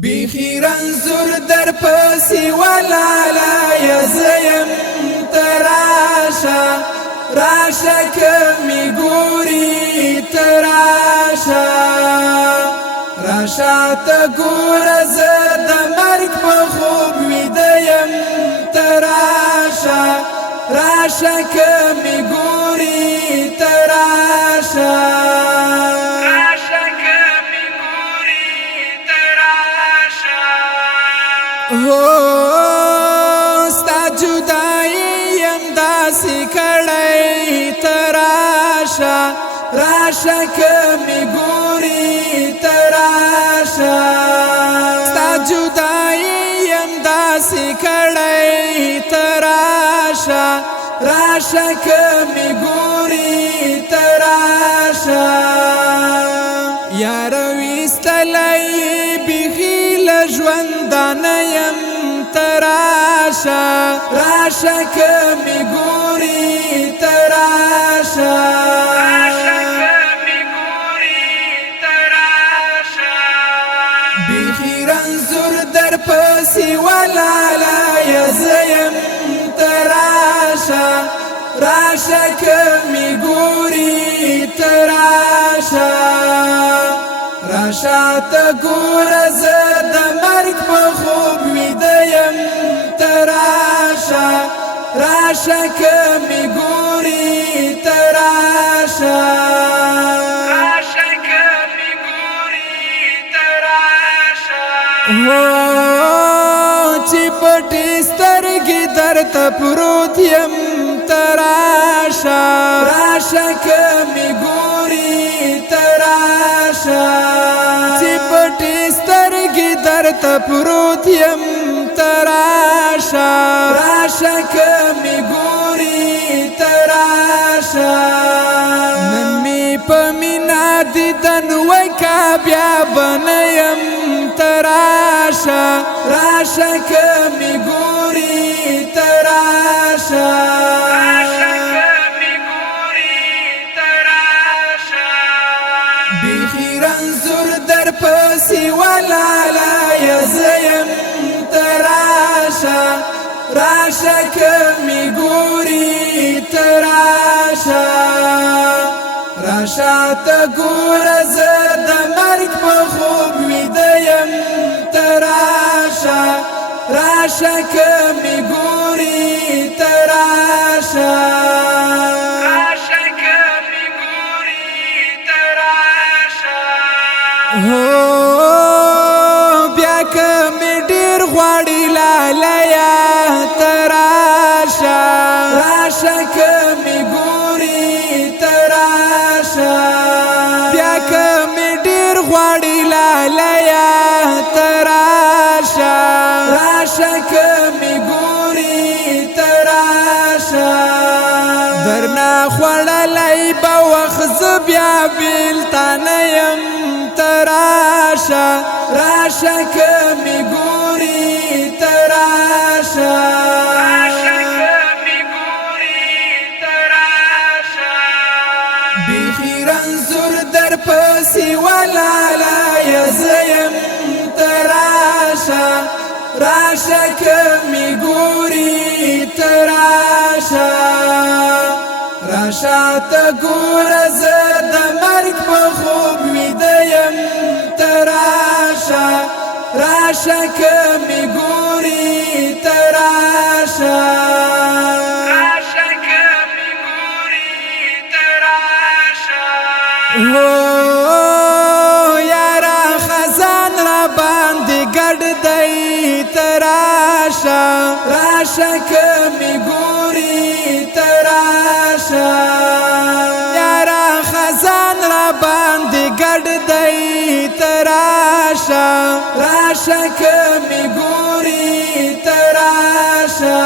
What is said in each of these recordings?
بیخی رنزور در پسی ولالا یزیم تراشا راشا کمی گوری تراشا راشا تا گور زد مرگ بخوب ویدیم تراشا راشا کمی گوری تراشا ستا جدایم داسی کڑی تراشا راشا کمی گوری تراشا ستا جدایم داسی کڑی تراشا راشا کمی گوری تراشا یار ویستلی بیخی لجوندانیم تراشا راشا کمی گوری تراشا بیخی رنزور در پسی ولالا یزیم تراشا راشا کمی گوری تراشا راشا تا گور زد مرگ بخوب ویدیم تراشا راشا کمی گوری تراشا راشا کمی گوری تراشا چی پٹی سترگی در تپروت یم تراشا راشا کمی گوری تراشا چی پٹی سترگی در تپروت یم تراشا راشا کمی گوری تراشا نمی پمینا دیدن وکا بیا بنیم تراشا راشا کمی گوری تراشا بیخی رنزور در پسی ولالا یزیم تراشا راشا کمی گوری تراشا راشا تا گور زد مرگ بخوب ویدیم تراشا راشا کمی گوری تراشا راشا کمی گوری تراشا بیا کمی ډیر غواړي لالیه تراشا راشا کمی گوری تراشا بیا کمی ډیر غواړي لالیه تراشا راشا کمی گوری تراشا درنا خوړلای به وخت بیا بیلتانیم تراشا راشا کمی گوری تراشا راشا کمی گوری تراشا بیخی رنزور در پسی ولالا یزیم تراشا راشا کمی گوری تراشا راشا تا گور زد مرگ بخوب ویدیم تراشا راشا کمی گوری تراشا راشا کمی گوری تراشا یارا خزان را باندې ګډ دی تراشا راشا کمی گوری تراشا یارا خزان را باندې ګډ دی تراشا راشا کمی گوری تراشا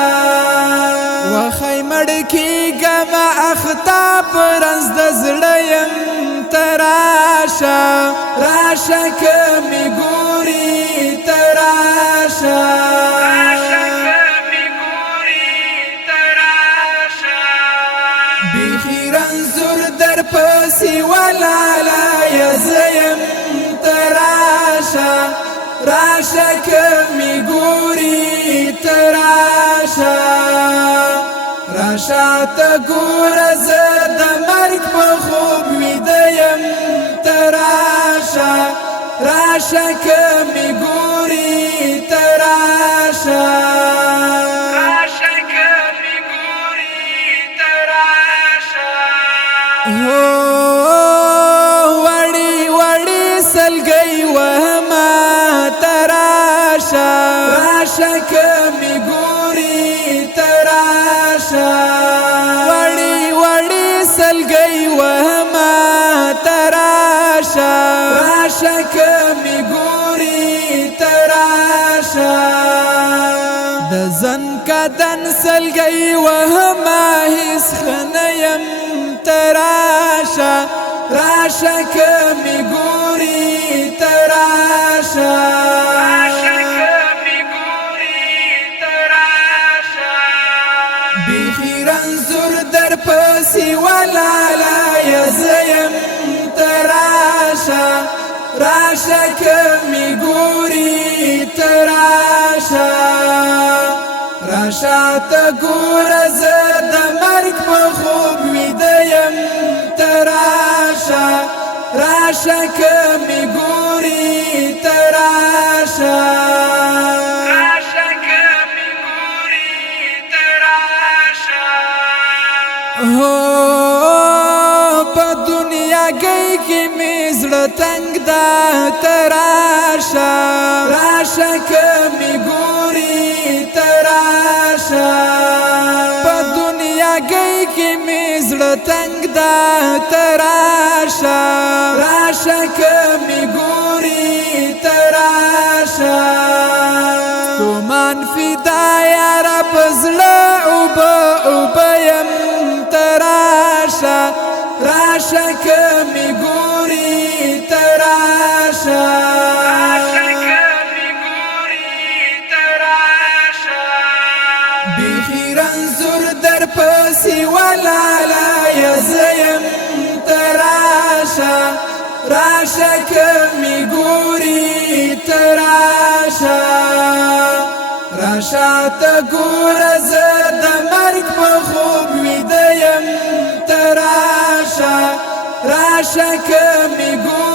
وخی مړکی گما اختاب رنز د زړیم تراشا راشا کمی گوری تراشا راشا کمی گوری تراشا بیخی رنزور در پسی ولالا یزیم تراشا راشه کمی ګوري تراشه راشه ته ګوره زه د مرګ په خوب ویده یم تراشه راشه کمی ګوري تراشه راشه کمی ګوري تراشه وړي وړي سلګي وهما تراشه راشه کمی ګوري تراشه وړي وړي سلګي وهما تراشه راشه کمی ګوري تراشه د زن کدن سلګي وهما هیڅ خنیم تراشه راشه کمی ګوري تراشه راشه کمی ګوري تراشه بیخي رنځور در پسې ولاله یزیم تراشه راشه کمی ګوري تراشه راشه ته ګوره زه د مرګ په خوب ویده یم تراشه راشه کمی ګوري تراشه راشه کمی ګوري تراشه په دنیا کې مې زړه تنګ ده تراشه راشه کمی ګوري تراشه په دنیا کې مې زړه تنګ ده تراشه راشه کمی ګوري تراشه ستومان فدا یاره په زړه اوبه یم تراشه راشه کمی ګوري تراشه راشه کمی ګوري تراشه بیخي رنځور در پسې ولاله یزیم تراشه راشه کمی ګوري تراشه راشه ته ګوره زه د مرګ په خوب ویده یم تراشه راشه کمی ګوري